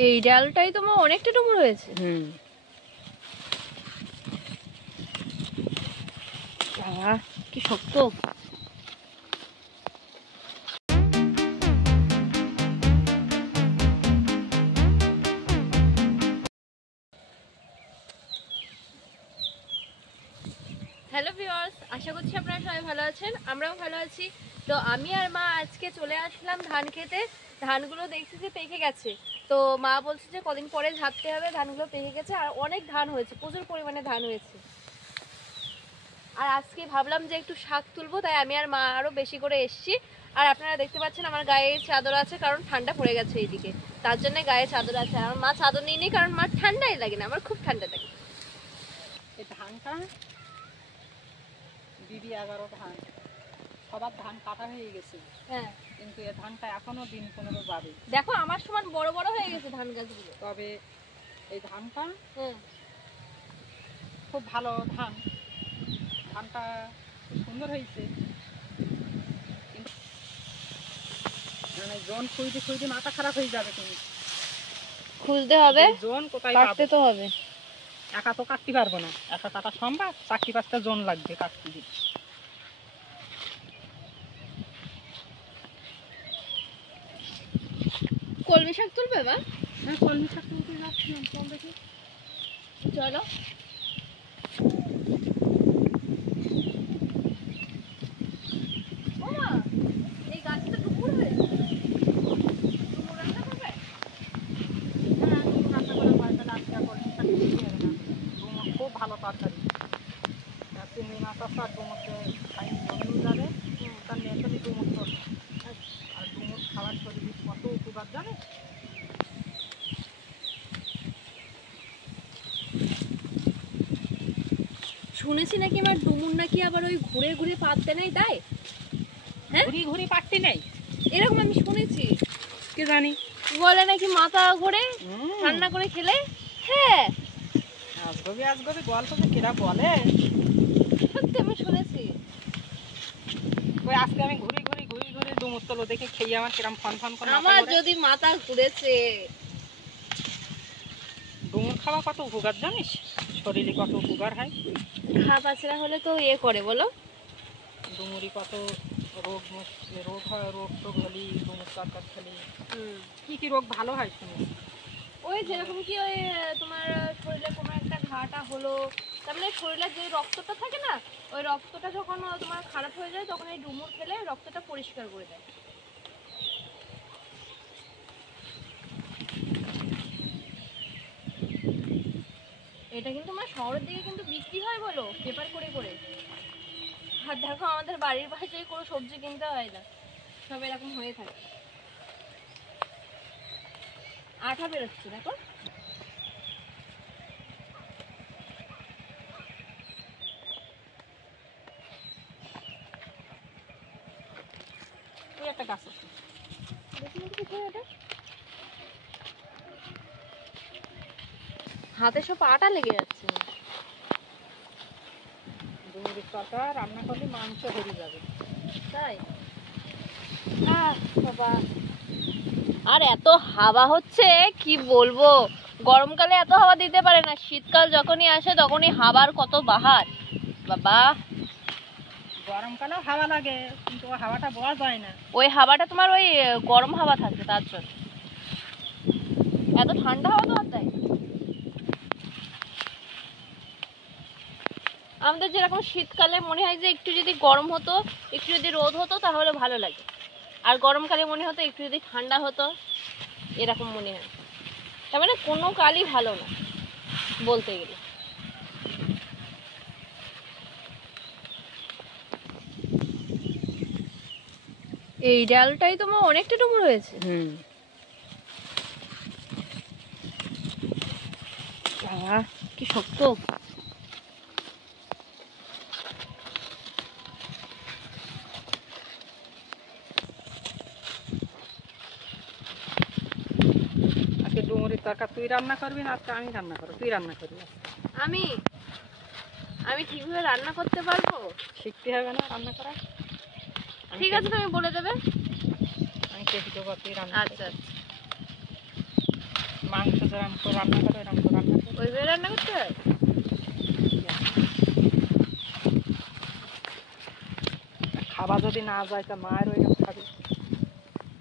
এই ডালটাই তোমার অনেকটা ডুমুর হয়েছে। বাবা কি শক্ত। হ্যালো ভিউয়ার্স, আশা করছি আপনারা সবাই ভালো আছেন, আমরাও ভালো আছি। তো আমি আর মা আজকে চলে আসলাম ধান খেতে। ধানগুলো দেখছি যে পেকে গেছে, তো মা বলছে যে কদিন পরে ঝাড়তে হবে। ধানগুলো পেকে গেছে আর অনেক ধান হয়েছে, প্রচুর পরিমাণে ধান হয়েছে। আর আজকে ভাবলাম যে একটু শাক তুলবো, তাই আমি আর মা আরও বেশি করে এসছি। আর আপনারা দেখতে পাচ্ছেন আমার গায়ে চাদর আছে, কারণ ঠান্ডা পড়ে গেছে এইদিকে, তার জন্য গায়ে চাদর আছে। আর মা চাদর নিয়ে নিই, কারণ মার ঠান্ডাই লাগে না, আমার খুব ঠান্ডা লাগে। এই ধানটা দিদি 11 ধান, সবার ধান কাটা হয়ে গেছে। হ্যাঁ, কিন্তু এই ধানটা এখনো দিন 15 যাবে। দেখো আমার সমান বড় বড় হয়ে গেছে ধান গাছগুলো। তবে এই ধানটা খুব ভালো ধান, ধানটা খুব সুন্দর হয়েছে। কিন্তু মানে জন খুঁজতে খুঁজতে মাথা খারাপ হয়ে যাবে। তুমি খুঁজতে হবে, জন কোথায় কাটতে তো হবে। একা তো কাটতে পারবো না, একা কাটা সম্ভব? 4-5টা জন লাগবে কাটতে দিতে। কলমি শাক তুলবে মা? হ্যাঁ, কলমি শাক তুলতে যাচ্ছিলাম, চল দেখি। চলো। এই গাছটা ডুমুর হয়েছে, ডুমুর রান্না করবে? হ্যাঁ, রান্না করে পাল্টা লাগছে, কলমি শাক দিতে হবে না। ডুমুর খুব ভালো তরকারি। চিংড়ি মাছ আছে আর ডুমুরকে খাই জমিও যাবে, তার নেতলি ডুমুর চলবে। আর ডুমুর খাওয়ার শরীরে কত উপকার জানে। শুনেছি নাকি আমার ডুমুর নাকি আবার ওই ঘুরে ঘুরে পাততে নেই, তাই? হ্যাঁ, ঘুরি ঘুরি পাটতি নেই, এরকম আমি শুনেছি। কি জানি বলে নাকি মাথা ঘুরে রান্না করে খেলে। হ্যাঁ, আজগবি আজগবি গল্প যে কেরা বলে, সত্যি আমি শুনেছি। ওই আজকে আমি ঘুরি ঘুরি ঘুরি ঘুরি ডুমুর তলো দেখে খেয়ে আমার কিরম ফন ফন করে আমার যদি মাথা ঘুরেছে। ডুমুর খাওয়া কত উপকার জানিস, শরীরে কত উপকার হয়। ঘা পাচরা হলে তো ইয়ে করে বলো। ডুমুরি কত রোগ রোগ হয়, রোগ টোগ হলি ডুমুর তরকারি খেলে কি কি রোগ ভালো হয় শুনি। ওই যেরকম কি ওই তোমার শরীরে কোনো একটা ঘাটা হলো, তারপরে শরীরের যে রক্তটা থাকে না, ওই রক্তটা যখন তোমার খারাপ হয়ে যায়, তখন এই ডুমুর খেলে রক্তটা পরিষ্কার করে দেয়। এটা কিন্তু আমার শহরের দিকে কিন্তু বিক্রি হয় বলো, পেপার করে করে। আর দেখো আমাদের বাড়ির পাশে কোনো সবজি কিনতে হয় না, সব এরকম হয়ে থাকে। আঠা বেরোচ্ছে দেখো। ওই একটা গাছ আছে, হাতে সব আটা লেগে যাচ্ছে। ডুমুরির তরকারি রান্না করলে মাংস হয়ে যাবে, তাই? বাবা, আর এত হাওয়া হচ্ছে কি বলবো। গরমকালে এত হাওয়া দিতে পারে না, শীতকাল যখনই আসে তখনই হাওয়ার কত বাহার বাবা। গরমকালেও হাওয়া লাগে, কিন্তু ওই হাওয়াটা বওয়া যায় না। ওই হাওয়াটা তোমার ওই গরম হাওয়া থাকে, তার জন্য। এত ঠান্ডা হাওয়া তো আর তাই আমাদের যেরকম শীতকালে মনে হয় যে একটু যদি গরম হতো, একটু যদি রোদ হতো তাহলে ভালো লাগে। আর গরমকালে মনে হতো একটু যদি ঠান্ডা হতো, এরকম মনে হয়। তার মানে কোনো কালই ভালো না বলতে গেলে। এই ডালটাই তোমার অনেকটা ডুমুর হয়েছে। বাবা কি শক্ত। আজকে ডুমুরির তরকারি তুই রান্না করবি না আজকে আমি রান্না করবো? তুই রান্না করবি। আমি আমি ঠিকভাবে রান্না করতে পারবো? শিখতে হবে না রান্না করা? ঠিক আছে, তুমি বলে দেবে, আমি শিখে দেবো, তুই রান্না। আচ্ছা। মাংস যেরকম করে রান্না করে এরকম করে রান্না করে। ওইভাবে রান্না করতে হয়? খাবার যদি না যায় তা মায়ের ওইরকম খাবি।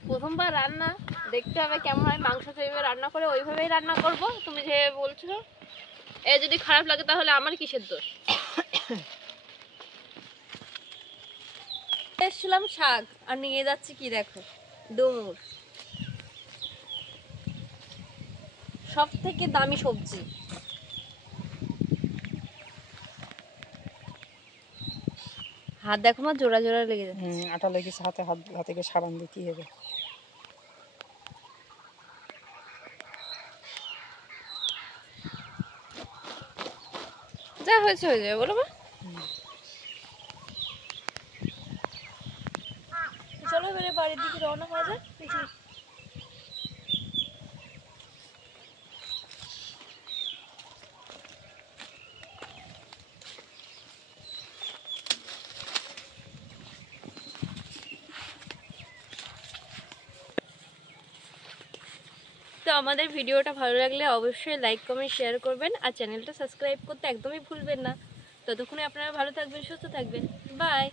প্রথমবার রান্না দেখতে হবে কেমন হয়। মাংস যেভাবে রান্না করে ওইভাবেই রান্না করব তুমি যেভাবে বলছো। এ যদি খারাপ লাগে তাহলে আমার কিসের দোষ? এসেছিলাম শাক আর নিয়ে যাচ্ছি কি দেখো, ডুমুর। সব থেকে দামি সবজি। হাত দেখো মা, জোড়া জোড়া লেগে যাচ্ছে। আটা লেগেছে হাতে, হাতে গিয়ে সাবান দিয়ে কি হবে। যা হয়েছে হয়ে যাবে, বলো মা। চলো এবারে বাড়ির দিকে রওনা হওয়া যাক। তো আমাদের ভিডিওটা ভালো লাগলে অবশ্যই লাইক কমেন্ট শেয়ার করবেন আর চ্যানেলটা সাবস্ক্রাইব করতে একদমই ভুলবেন না। ততক্ষণে আপনারা ভালো থাকবেন, সুস্থ থাকবেন। বাই।